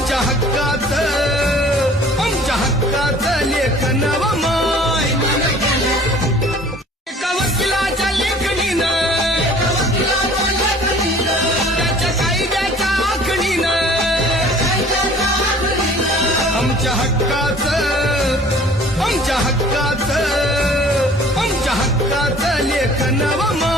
आमच्या हक्काचं लेखन व माय एका वकिलाच्या लेखणीनं त्याच्या कायद्याच्या आखणीनं आमच्या हक्काचं लेखन व माय